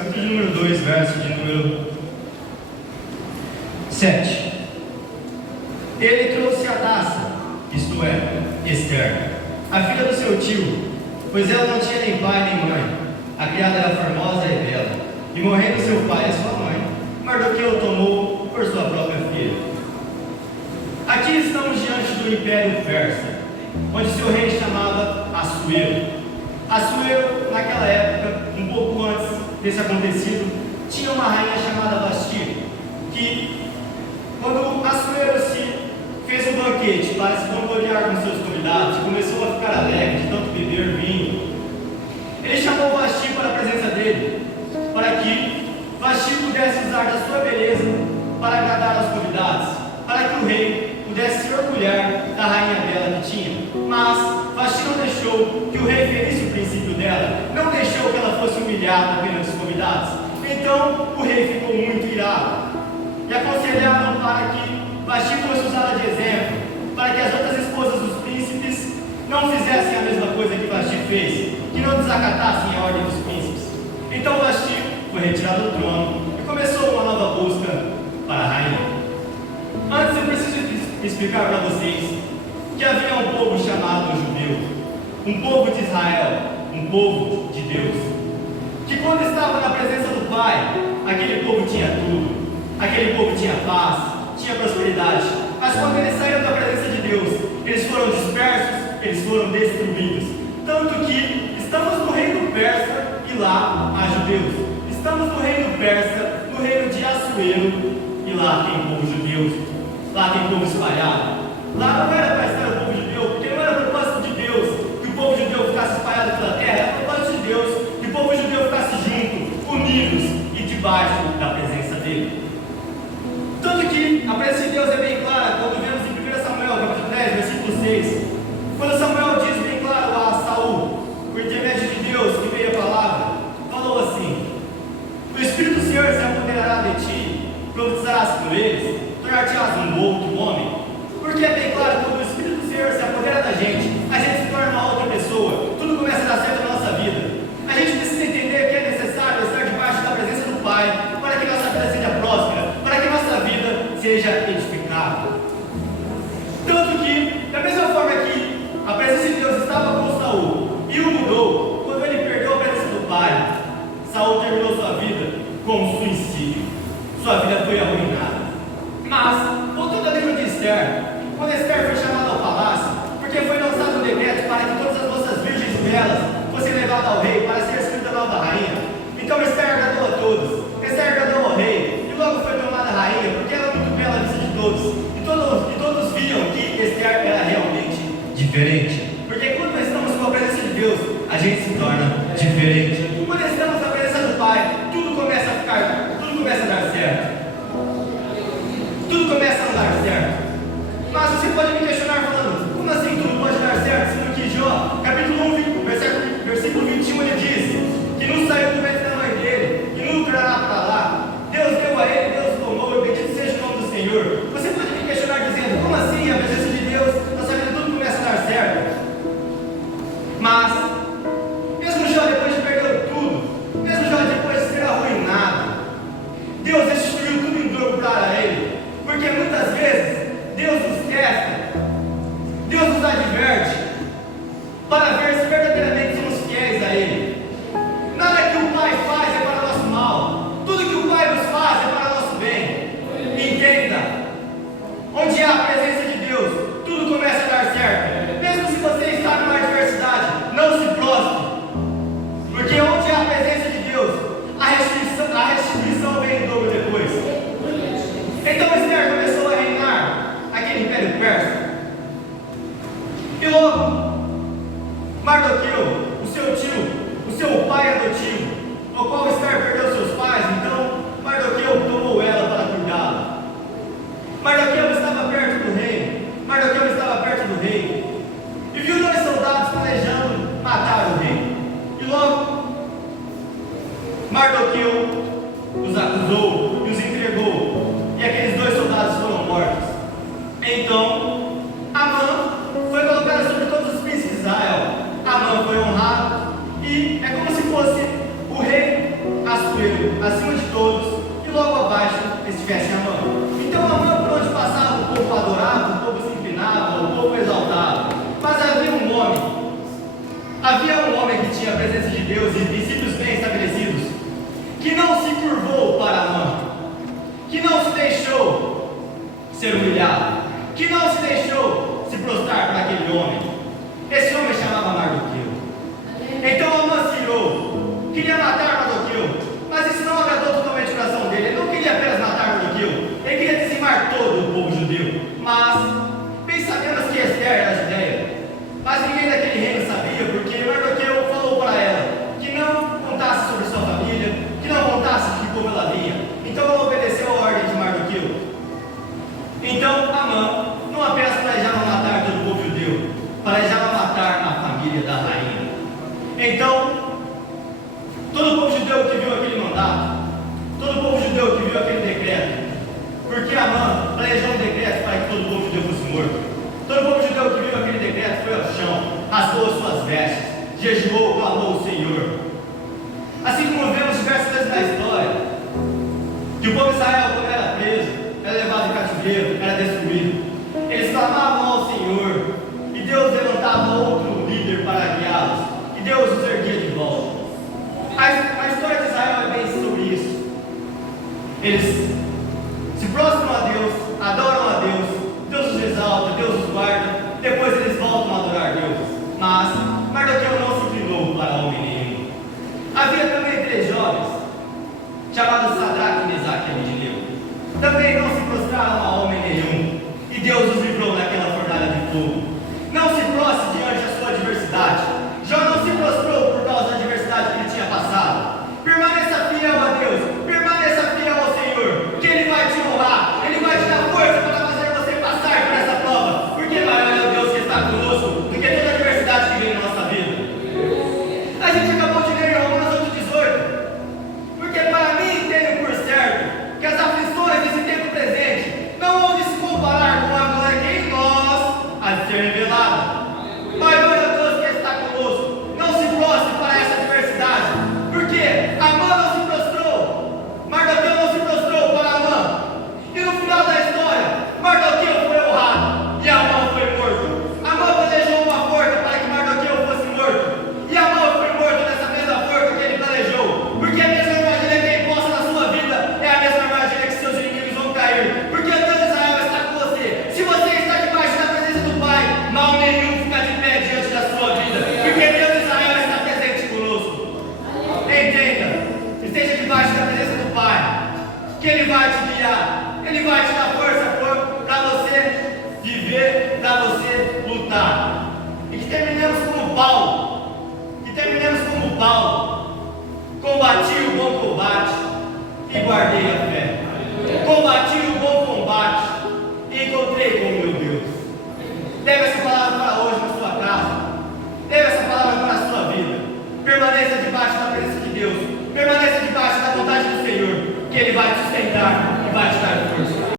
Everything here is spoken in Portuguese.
capítulo número 2, verso de número 7. Ele trouxe a taça, isto é, Esther, a filha do seu tio, pois ela não tinha nem pai nem mãe. A criada era formosa e bela, e morrendo seu pai e sua mãe, Mardoqueu tomou por sua própria filha. Aqui estamos diante do Império Persa, onde seu rei chamava Assuero. Assuero, naquela época, um pouco antes desse acontecido, tinha uma rainha chamada Vasti, que, quando Assuero fez um banquete para se vangloriar com seus convidados, começou a ficar alegre de tanto beber vinho, ele chamou Vasti para a presença dele, para que Vasti pudesse usar da sua beleza para agradar aos convidados, para que o rei pudesse se orgulhar da rainha bela que tinha. Mas Vasti não deixou que o rei ferisse o princípio dela, não deixou que ela fosse humilhada pelos convidados. Então o rei ficou muito irado e aconselharam para que Vasti fosse usada de exemplo, para que as outras esposas dos príncipes não fizessem a mesma coisa que Vasti fez, que não desacatassem a ordem dos príncipes. Então Vasti foi retirado do trono e começou uma nova busca para a rainha. Antes eu preciso explicar para vocês que havia um povo chamado judeu, um povo de Israel, um povo de Deus, que quando estava na presença do Pai, aquele povo tinha tudo, aquele povo tinha paz, tinha prosperidade. Mas quando eles saíram da presença de Deus, eles foram dispersos, eles foram destruídos. Tanto que estamos no reino persa e lá há judeus. Estamos no reino persa, no reino de Assuero, e lá tem povo judeu, lá tem povo espalhado. Lá não era para estar o povo judeu, porque não era propósito de Deus que o povo judeu ficasse espalhado pela terra, era propósito de Deus que o povo judeu ficasse junto, unidos e debaixo da presença dele. Tanto que a presença de Deus é bem clara quando vemos em 1 Samuel, capítulo 10, versículo 6, quando Samuel diz bem claro a Saul, por intermédio de Deus que veio a palavra, falou assim: o Espírito do Senhor se apoderará de ti, profetizarás por eles, tornar-te-ás um outro homem. Porque é bem claro, quando o Espírito do Senhor se apodera da gente, a gente se torna uma outra pessoa, tudo começa a dar certo na nossa vida. A gente precisa entender que é necessário estar debaixo da presença do Pai, para que nossa vida seja próspera, para que nossa vida seja edificada. Tanto que, da mesma forma que a presença de Deus estava com Saul e o mudou, quando ele perdeu a presença do Pai, Saul terminou sua vida com um suicídio. Sua vida foi arruinada. Mas, voltando ao livro de Esther, quando Esther foi chamada ao palácio, porque foi lançado um decreto para que todas as moças virgens belas fossem levadas ao rei para ser escrita nova rainha. Então Esther agradou a todos, Esther agradou ao rei, e logo foi tomada rainha, porque era muito bela à vista de todos, e todos viam que Esther era realmente diferente. Porque quando estamos com a presença de Deus, a gente se torna diferente. Quando estamos na presença do Pai, tudo começa a dar certo. Tudo começa a dar certo. Mas você pode me questionar falando: como assim tudo pode dar certo? Sendo que Jó, capítulo 1, versículo 21, ele diz que não saiu do ventre da mãe dele e não trará para lá. Deus deu a ele, Deus tomou, e bendito seja o nome do Senhor. Você pode me questionar dizendo: como assim a presença de Deus, nossa vida tudo começa a dar certo? Mas, mesmo Jó depois de perder tudo, mesmo Jó depois de ser arruinado, Deus restituiu tudo em dobro para ele. Porque muitas vezes Deus nos testa, Deus nos adverte, para ver se verdadeiramente somos fiéis a Ele. Nada que o Pai faz é para o nosso mal, tudo que o Pai nos faz é para o nosso bem. Entenda, onde há a presença de Deus, tudo começa a dar certo. Mesmo se você está numa adversidade, não se prostre, porque onde há a presença de Deus, a restituição vem em dobro depois. Então Esther começou a reinar aquele Império Persa. E logo, Mardoqueu, o seu tio, o seu pai adotivo, ao qual Esther perdeu seus pais, então Mardoqueu tomou ela para cuidá-la. Mardoqueu estava perto do rei, e viu dois soldados planejando matar o rei. E logo, Mardoqueu os acusou e os entregou, e aqueles dois soldados foram mortos. Então, Amã foi colocado sobre todos os príncipes de Israel. Amã foi honrado, e é como se fosse o rei Assuero joelho acima de todos e logo abaixo estivesse Amã. Então Amã, por onde passava, o povo adorava, o povo se inclinava, o povo exaltava. Mas havia um homem que tinha a presença de Deus e princípios bem estabelecidos, que não se curvou para Amã, que não se deixou ser humilhado, que não se deixou se prostrar para aquele homem. Esse homem chamava Mardoqueu. Então Amã se irou, queria matar Mardoqueu, mas isso não agradou totalmente o coração dele. Ele não queria apenas matar Mardoqueu, ele queria dizimar todo o povo judeu. Mas bem sabemos que Esther era judeia, mas ninguém daquele reino sabia, porque Mardoqueu falou para ela que não contasse sobre sua família, que não contasse de que povo ela vinha. Então ela obedeceu a ordem de Mardoqueu. Então Amã não apenas planejava matar todo o povo judeu, planejava matar a família da rainha. Então, todo o povo judeu que viu aquele mandato, todo o povo judeu que viu aquele decreto, porque Amã planejou um decreto para que todo o povo judeu fosse morto. Todo o povo judeu que viu aquele decreto foi ao chão, rasgou as suas vestes, jejuou, clamou o Senhor. Assim como vemos diversas vezes na história, que o povo de Israel, quando era preso, era levado em cativeiro, era destruído, eles clamavam ao Senhor, e Deus levantava outro líder para guiá-los, e Deus os erguia de volta. A história de Israel é bem sobre isso. Eles se prostram a Deus, adoram a Deus, Deus os exalta, Deus os guarda, depois eles voltam a adorar Deus. Mas Mardoqueu não se inclinou para homem nenhum. Havia também 3 jovens, chamados Sadraque, Mesaque e Abednego. Também não se prostraram a homem nenhum, e Deus os livrou naquela fornalha de fogo. Não se prostre diante da sua adversidade. Jó não se prostrou por causa da adversidade que ele tinha passado. Permaneça fiel a Deus, permaneça fiel ao Senhor, que Ele vai te honrar, Ele vai te dar força para fazer você passar por essa prova, porque maior é o Deus que está conosco do que toda a adversidade que vem na nossa vida. A gente acabou de ler em Romanos 8,18, porque para mim tenho por certo que as aflições desse tempo presente não hão de se comparar com a glória que em nós há de ser revelada. Maior é o Deus que está conosco. Não se prostre para essa adversidade, porque Amã não se prostrou, Mardoqueu não se prostrou para Amã, e no final da história, Mardoqueu foi honrado e Amã foi morto. Amã planejou uma forca para que Mardoqueu fosse morto, e Amã foi morto nessa mesma forca que ele planejou, porque a mesma armadilha que é imposta na sua vida é a mesma armadilha que seus inimigos vão cair, porque o Deus de Israel está com você. Se você está debaixo da presença do Pai, mal nenhum fica de pé diante da sua vida, porque Deus de Israel está presente conosco. Entenda, esteja debaixo da presença do Pai, que Ele vai te guiar, Ele vai te dar força para você viver, para você lutar. E que terminemos como Paulo, combati o bom combate e guardei a fé, combati o bom combate e encontrei com meu Deus. Deve essa palavra